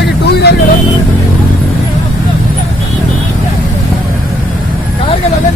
आगे two wheeler car का लगा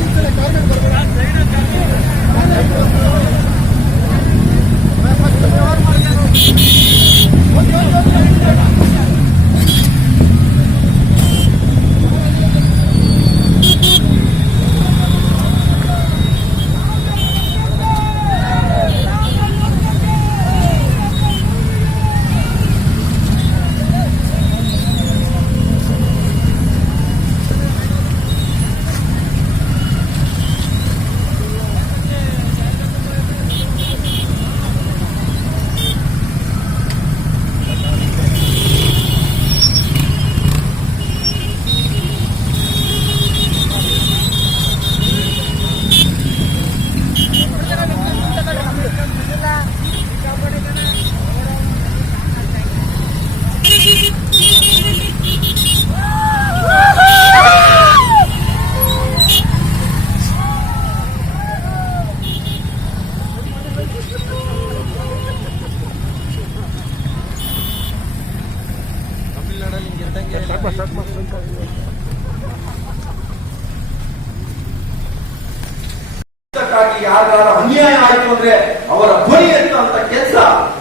ಇದಕ್ಕಾಗಿ ಯಾರ್ಯಾರ ಅನ್ಯಾಯ ಆಯ್ತು ಅಂದ್ರೆ ಅವರ ಧ್ವನಿ ಎತ್ತುವಂತ ಕೆಲಸ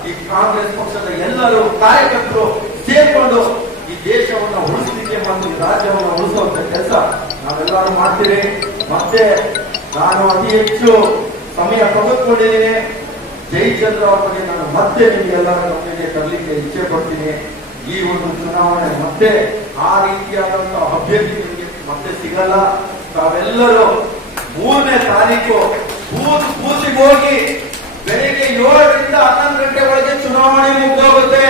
ಈ ಕಾಂಗ್ರೆಸ್ ಪಕ್ಷದ ಎಲ್ಲರೂ ಕಾರ್ಯಕರ್ತರು ಸೇರ್ಕೊಂಡು ಈ ದೇಶವನ್ನ ಉಳಿಸಲಿಕ್ಕೆ ಮತ್ತು ಈ ರಾಜ್ಯವನ್ನು ಉಳಿಸುವಂತ ಕೆಲಸ ನಾವೆಲ್ಲರೂ ಮಾಡ್ತೀವಿ. ಮತ್ತೆ ನಾನು ಅತಿ ಹೆಚ್ಚು ಸಮಯ ತೆಗೆದುಕೊಂಡಿದ್ದೀನಿ. ಜಯಚಂದ್ರ ಅವರ ಬಗ್ಗೆ ನಾನು ಮತ್ತೆ ನಿಮಗೆಲ್ಲರ ಗಮನಕ್ಕೆ ತರಲಿಕ್ಕೆ ಇಚ್ಛೆ ಪಡ್ತೀನಿ. ಈ ಒಂದು ಚುನಾವಣೆ ಮತ್ತೆ ಆ ರೀತಿಯಾದಂತಹ ಅಭ್ಯರ್ಥಿ ನಿಮಗೆ ಮತ್ತೆ ಸಿಗಲ್ಲ. ತಾವೆಲ್ಲರೂ ಮೂರನೇ ತಾರೀಕು ಬೂತ್ ಬೂತಿಗೆ ಹೋಗಿ ಬೆಳಿಗ್ಗೆ ಏಳರಿಂದ ಹನ್ನೊಂದು ಗಂಟೆ ಒಳಗೆ ಚುನಾವಣೆ ಮುಗ್ದೋಗುತ್ತೆ.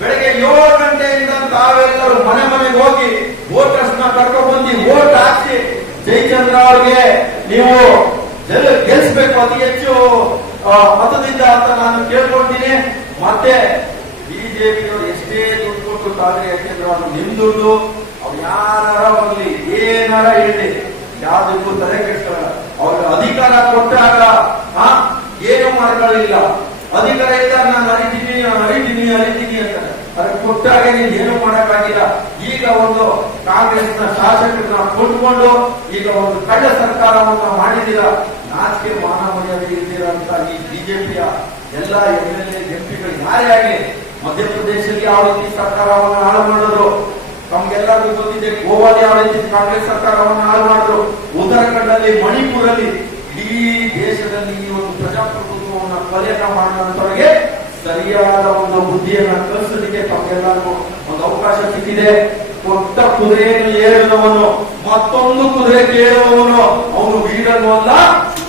ಬೆಳಿಗ್ಗೆ ಏಳು ಗಂಟೆಯಿಂದ ತಾವೆಲ್ಲರೂ ಮನೆ ಮನೆಗೆ ಹೋಗಿ ವೋಟರ್ಸ್ನ ಕರ್ಕೊಂಡು ಬಂದು ವೋಟ್ ಹಾಕಿ ಜಯಚಂದ್ರ ಅವರಿಗೆ ನೀವು ಗೆಲ್, ಗೆಲ್ಸ್ಬೇಕು ಅತಿ ಹೆಚ್ಚು. ಮತದಿಂದ ಅಂತ ನಾನು ಕೇಳ್ಕೊಳ್ತೀನಿ ಮತ್ತೆ ಬಿಜೆಪಿಯವರು ಎಷ್ಟೇ ದುಡ್ಡು ಕೊಟ್ಟು ತಾದ್ರೆ ಯಾಕೆಂದ್ರೆ ಅದು ಅವ್ರು ಯಾರ ಬರ್ಲಿ ಏನಾರ ಹೇಳಿ, ಯಾವ್ದಕ್ಕೂ ತಲೆ ಕೆಟ್ಟ ಅವ್ರಿಗೆ ಅಧಿಕಾರ ಕೊಟ್ಟಾಗ, ಹಾ, ಏನು ಮಾಡ್ಕೊಳ್ಳಿಲ್ಲ ಅಧಿಕಾರ ಇದ್ದಾಗ ನಾನು ಅರಿತೀನಿ ಅರಿತೀನಿ ಅರಿತೀನಿ ಅಂತ ಅದಕ್ಕೆ ಕೊಟ್ಟಾಗ ನೀನ್ ಏನು ಮಾಡಕ್ಕಾಗಿಲ್ಲ. ಈಗ ಒಂದು ಕಾಂಗ್ರೆಸ್ನ ಶಾಸಕರನ್ನ ಕೊಟ್ಕೊಂಡು ಈಗ ಒಂದು ಕಳ್ಳ ಸರ್ಕಾರವನ್ನು ಮಾಡಿದಿಲ್ಲ ನಾಚಿಕೆ ಮಾನವ ಇದ್ದೀರಾ ಈ ಬಿಜೆಪಿಯ ಎಲ್ಲ ಎಂ ಎಲ್ ಎ ಎಂಪಿಗಳು ಯಾರೇ ಆಗಲಿ ಮಧ್ಯಪ್ರದೇಶದಲ್ಲಿ ಯಾವ ರೀತಿ ಸರ್ಕಾರವನ್ನು ಹಾಳು ಮಾಡಿದ್ರು ತಮ್ಗೆಲ್ಲರಿಗೂ ಗೊತ್ತಿದೆ ಗೋವಾದ ಯಾವ ರೀತಿ ಕಾಂಗ್ರೆಸ್ ಸರ್ಕಾರವನ್ನು ಹಾಳು ಮಾಡಿದ್ರು ಉತ್ತರಾಖಂಡದಲ್ಲಿ ಮಣಿಪುರಲ್ಲಿ ಇಡೀ ದೇಶದಲ್ಲಿ ಈ ಒಂದು ಪ್ರಜಾಪ್ರಭುತ್ವವನ್ನು ಪರ್ಯಟನ ಮಾಡುವಂತವರಿಗೆ ಸರಿಯಾದ ಒಂದು ಬುದ್ಧಿಯನ್ನ ಕಲಿಸೋದಕ್ಕೆ ತಮ್ಗೆಲ್ಲರಿಗೂ ಒಂದು ಅವಕಾಶ ಸಿಕ್ಕಿದೆ. ಕೊಟ್ಟ ಕುದುರೆಯನ್ನು ಏರಿದವನು, ಮತ್ತೊಂದು ಕುದುರೆ ಕೇಳುವವನು ಅವನು ವೀರನು ಅಲ್ಲ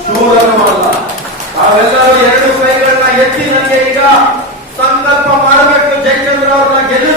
ಶೂರನು ಅಲ್ಲ. ತಾವೆಲ್ಲರೂ ಎರಡು ಕೈಗಳನ್ನ ಎತ್ತಿ ನನಗೆ ಸಂಕಲ್ಪ ಮಾಡಬೇಕು ಜಯಚಂದ್ರ ಅವ್ರನ್ನ ಗೆಲ್ಲ